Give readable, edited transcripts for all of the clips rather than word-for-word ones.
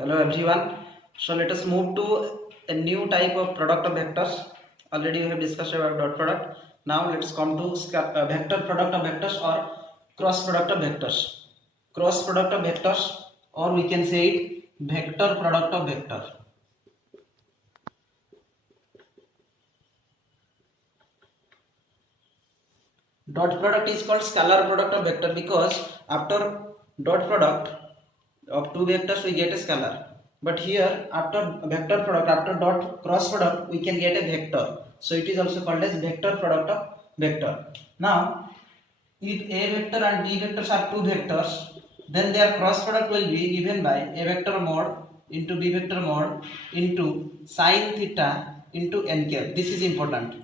Hello everyone. So let us move to a new type of product of vectors. Already we have discussed about dot product. Now let's come to vector product of vectors or cross product of vectors. Cross product of vectors, or we can say it vector product of vector. Dot product is called scalar product of vector because after dot product of two vectors we get a scalar, but here after vector product, after dot cross product, we can get a vector, so it is also called as vector product of vector. Now if a vector and b vectors are two vectors, then their cross product will be given by a vector mod into b vector mod into sin theta into n cap. This is important.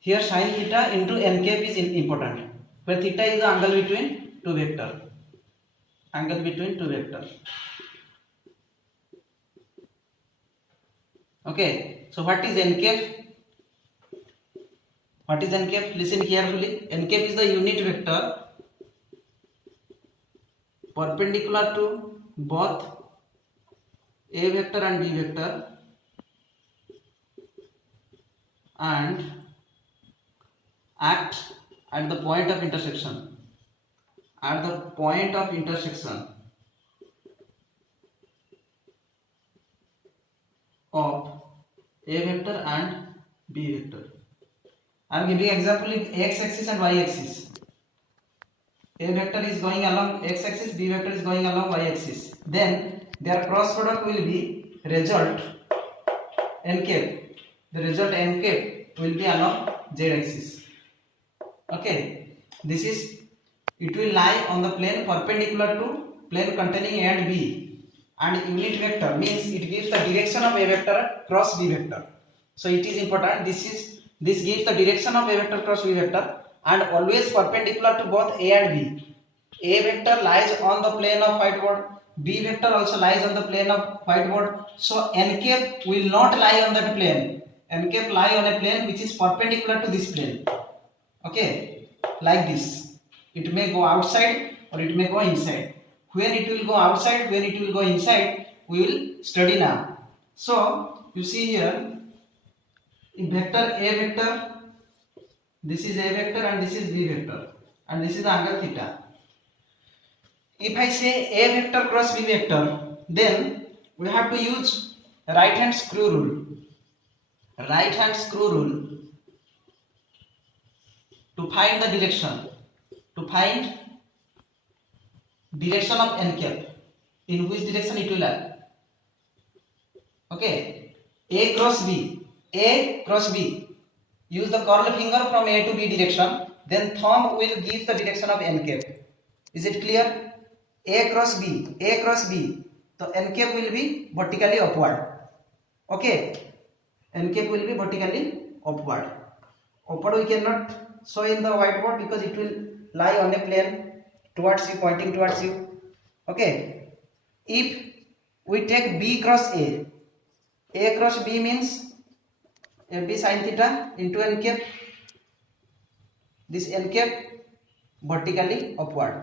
Here sin theta into n cap is important, where theta is the angle between two vector. Angle between two vectors. Okay, so what is n cap? What is n cap? Listen carefully. N cap is the unit vector perpendicular to both a vector and b vector and act at the point of intersection. At the point of intersection of a vector and b vector. I am giving example in x axis and y axis. A vector is going along x axis, b vector is going along y axis. Then their cross product will be result n cap. The result n cap will be along z axis. Okay, this is, it will lie on the plane perpendicular to plane containing a and b, and unit vector means it gives the direction of a vector cross b vector. So it is important. This gives the direction of a vector cross b vector and always perpendicular to both a and b. A vector lies on the plane of whiteboard, b vector also lies on the plane of whiteboard. So n cap will not lie on that plane. N cap lie on a plane which is perpendicular to this plane. Okay, like this. It may go outside or it may go inside. When it will go outside, when it will go inside, we will study now. So you see here, in vector a vector, this is a vector and this is b vector, and this is the angle theta. If I say a vector cross b vector, then we have to use right hand screw rule. Right hand screw rule to find the direction. To find direction of n cap, in which direction it will lie. Okay, a cross b, a cross b. Use the curled finger from a to b direction, then thumb will give the direction of n cap. Is it clear? A cross b, a cross b. So n cap will be vertically upward. Okay, n cap will be vertically upward. Upward we cannot show in the whiteboard because it will lie on a plane towards you, pointing towards you. Okay, if we take b cross a cross b means b sin theta into n cap. This n cap vertically upward.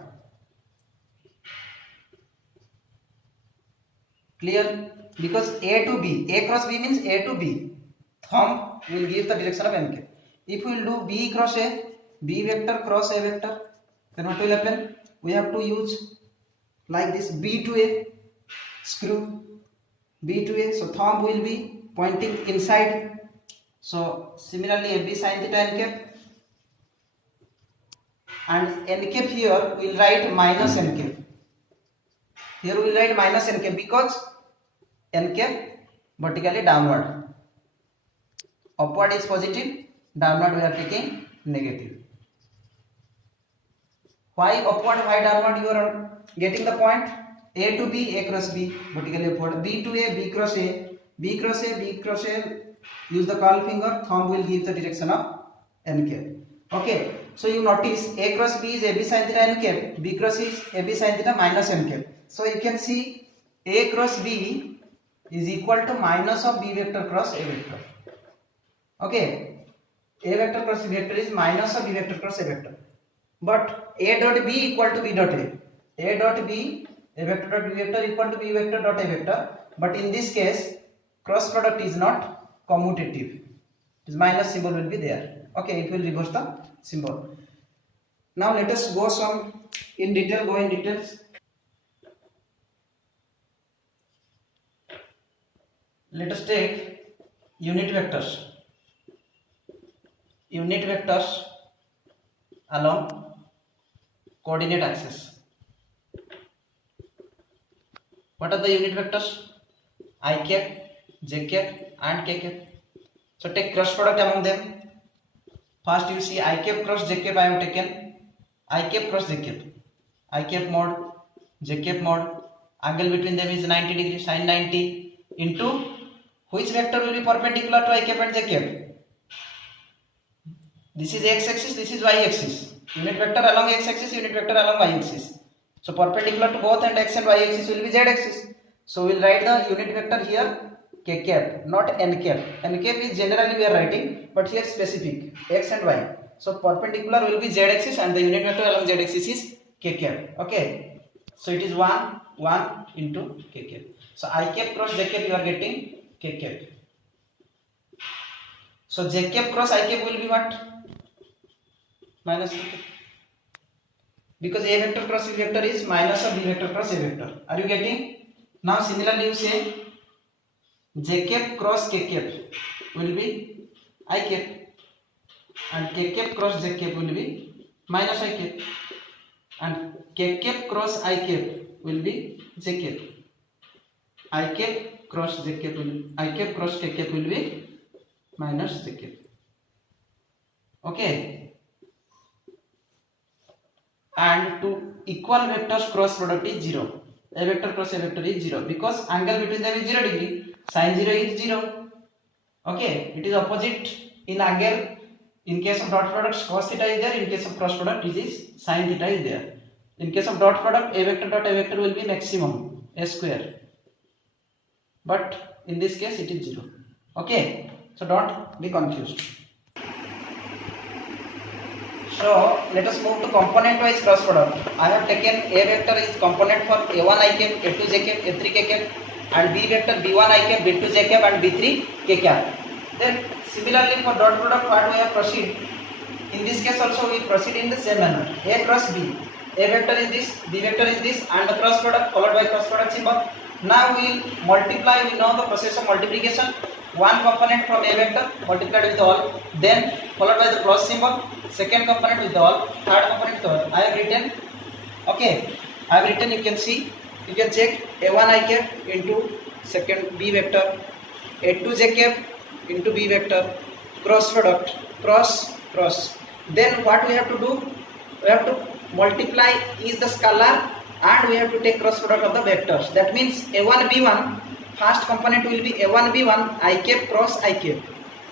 Clear? Because a to b, a cross b means a to b. Thumb will give the direction of n cap. If we will do b cross a, b vector cross a vector, then what will happen? We have to use like this, b to a, screw b to a, so thumb will be pointing inside. So similarly a b sin theta n cap, and n cap here we will write minus n cap. Here we will write minus n cap because n cap vertically downward. Upward is positive, downward we are taking negative. Why upward, why downward? You are getting the point. A to b, a cross b, vertically upward. B to a, b cross a, b cross a, b cross a. Use the curl finger, thumb will give the direction of n cap. Okay, so you notice a cross b is ab sin theta n cap, b cross is ab sin theta minus n cap. So you can see a cross b is equal to minus of b vector cross a vector. Okay, a vector cross b vector is minus of b vector cross a vector. But a dot b equal to b dot a. A dot b A vector dot b vector equal to b vector dot a vector, but in this case cross product is not commutative. This minus symbol will be there. Okay, it will reverse the symbol. Now let us go in details. Let us take unit vectors along coordinate axis. What are the unit vectors? I cap, j cap and k cap. So take cross product among them. First you see I cap cross j cap. I have taken I cap cross j cap. I cap mod, j cap mod. Angle between them is 90 degrees, sin 90 into which vector will be perpendicular to I cap and j cap? This is x axis, this is y axis. Unit vector along x axis, unit vector along y axis. So perpendicular to both and x and y axis will be z axis. So we will write the unit vector here k cap, not n cap. N cap is generally we are writing, but here specific x and y. So perpendicular will be z axis and the unit vector along z axis is k cap. Okay. So it is 1 into k cap. So I cap cross j cap you are getting k cap. So j cap cross I cap will be what? Minus k cap. Because a vector cross b vector is minus of b vector cross a vector. Are you getting? Now similarly you say j cap cross k cap will be I cap and k cap cross j cap will be minus I cap and k cap cross I cap will be j cap. I cap cross j cap will I cap cross k cap will be minus j cap. Okay. And to equal vectors cross product is 0. A vector cross a vector is 0 because angle between them is 0 degree. Sin 0 is 0. Okay, it is opposite in angle. In case of dot product, cos theta is there. In case of cross product, it is sin theta is there. In case of dot product, a vector dot a vector will be maximum a square. But in this case, it is 0. Okay, so don't be confused. So let us move to component wise cross product. I have taken a vector is component for a1 I cap, a2 j cap, a3 k cap, and b vector b1 I cap, b2 j cap, and b3 k cap. Then similarly for dot product, what we have proceed? In this case also we proceed in the same manner. A cross b. A vector is this, b vector is this, and the cross product followed by cross product symbol. Now we will multiply. We know the process of multiplication. One component from a vector multiplied with all, then followed by the plus symbol. Second component with all, third component with all. I have written. Okay, I have written. You can see. You can check a1 I cap into second b vector, a2 j cap into b vector, cross product, cross. Then what we have to do? We have to multiply is the scalar, and we have to take cross product of the vectors. That means a1 b1. First component will be a1 b1 I cap cross I cap.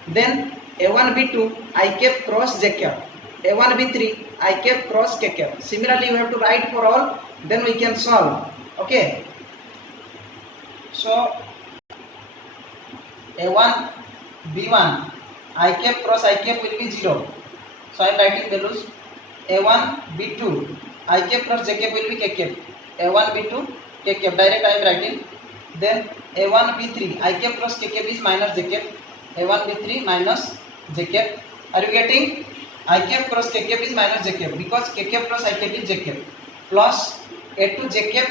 Then a1 b2 I cap cross j cap. a1 b3 I cap cross k cap. Similarly, you have to write for all. Then we can solve. Okay. So a1 b1 I cap cross I cap will be 0. So I am writing values. a1 b2 I cap cross j cap will be k cap. a1 b2 k cap. Direct I am writing. Then a1 b3 I cap cross k cap is minus j cap. a1 b3 minus j cap. Are you getting? I cap cross k cap is minus j cap because k cap cross I cap is j cap, plus a2 j cap,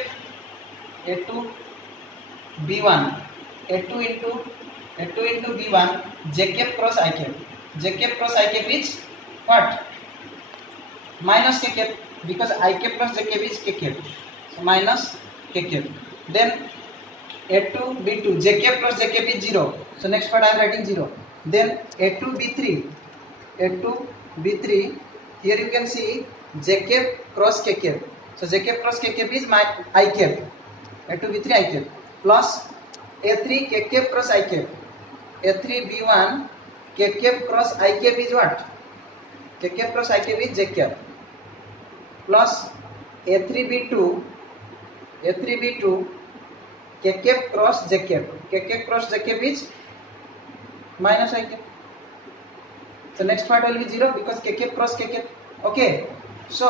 a2 b1, a2 into b1 j cap cross I cap. J cap cross I cap is what? Minus k cap because I cap plus j cap is k cap. So minus k cap. Then a2 b2 j cap plus j cap is 0. So next part I am writing 0. Then a2 b3 here you can see j cap cross k cap. So j cap cross k cap is my I cap. a2 b3 I cap plus a3 k cap cross I cap. a3 b1 k cap cross I cap is what? K cap cross I cap is j cap plus a3 b2 k cap cross j cap. K cap cross j cap is minus I cap. So next part will be 0 because k cap cross k cap. Okay. So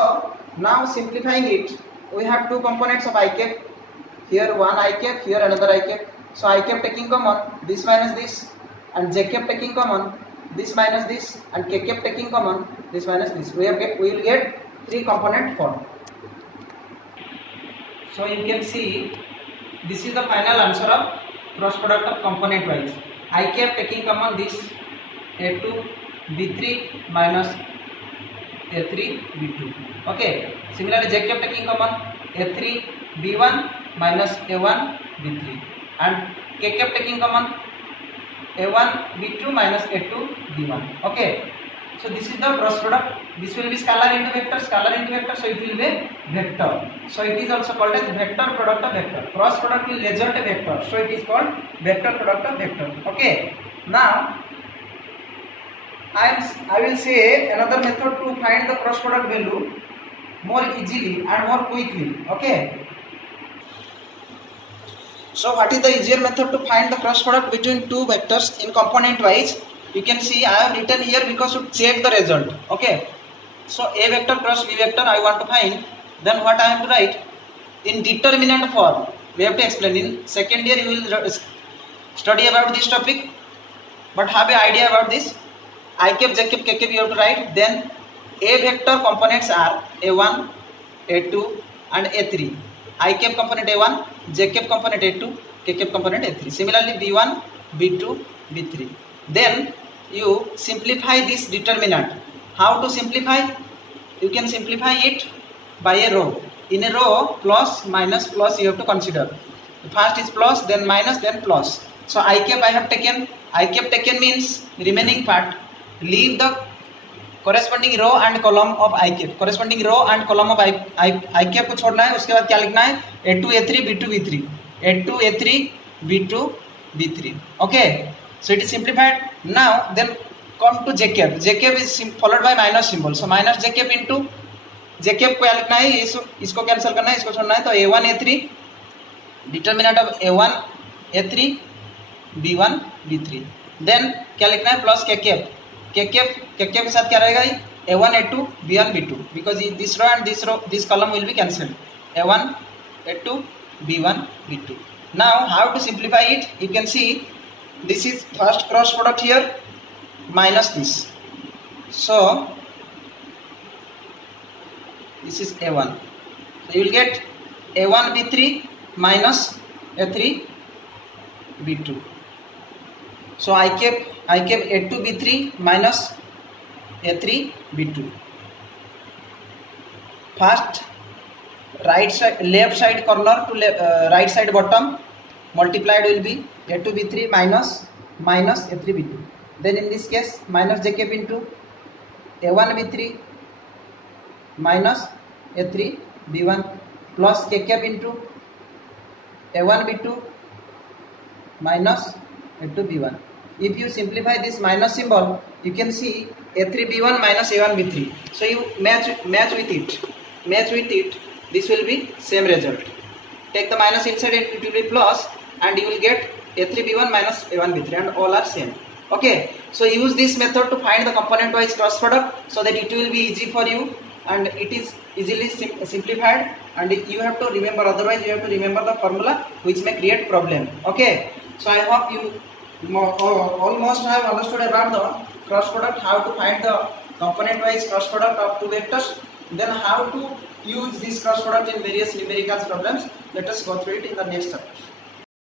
now simplifying it, we have two components of I cap. here one I cap, here another I cap. So I cap taking common, this minus this, and J cap taking common, this minus this, and K cap taking common, this minus this. We will get 3 component form. So you can see this is the final answer of cross product of component wise. I cap taking common this A2 B3 minus A3 B2. Okay. Similarly, J cap taking common A3 B1 minus A1 B3, and K cap taking common A1 B2 minus A2 B1. Okay. So this is the cross product. This will be scalar into vector, so it will be vector. So it is also called as vector product of vector. Cross product will result a vector, so it is called vector product of vector. Okay. Now I will say another method to find the cross product value more easily and more quickly. Okay. So what is the easier method to find the cross product between two vectors in component wise? You can see I have written here because to check the result. Okay. So A vector cross B vector I want to find. Then what I have to write? In determinant form. We have to explain. In second year you will study about this topic, but have an idea about this. I cap, J cap, K cap you have to write. Then A vector components are A1, A2 and A3. I cap component A1, J cap component A2, K cap component A3. Similarly B1, B2, B3. Then you simplify this determinant. How to simplify? You can simplify it by a row. In a row, plus, minus, plus you have to consider. First is plus, then minus, then plus. So I cap I have taken. I cap taken means remaining part. Leave the corresponding row and column of I cap. Corresponding row and column of I cap को छोड़ना है. उसके बाद क्या लिखना है? A2 A3 B2 B3. A2 A3 B2 B3. Okay. So it is simplified. Now then come to J cap. J cap is followed by minus symbol. So minus J cap into J cap को क्या लिखना है? इसको cancel करना है, इसको छोड़ना है. तो A1 A3 determinant of A1 A3 B1 B3. Then क्या लिखना है? Plus K cap. K cap के साथ क्या रहेगा? A1 A2 B1 B2. Because this row and this column will be cancelled. A1 A2 B1 B2. Now how to simplify it? You can see this is first cross product here minus this. So this is A1. So you will get A1 B3 minus A3 B2. So I kept A2 B3 minus A3 B2. First right side, left side corner to right side bottom multiplied will be A2 B3 minus A3 B2. Then in this case minus J cap into A1 B3 minus A3 B1 plus K cap into A1 B2 minus A2 B1. If you simplify this minus symbol, you can see A3 B1 minus A1 B3. So you match with it. This will be same result. Take the minus inside and it will be plus, and you will get A3 B1 minus A1 B3, and all are same. Okay. So use this method to find the component wise cross product, so that it will be easy for you and it is easily simplified, and you have to remember, otherwise you have to remember the formula which may create problem. Okay. So I hope you almost have understood about the cross product, how to find the component wise cross product of two vectors, then how to use this cross product in various numerical problems. Let us go through it in the next chapter.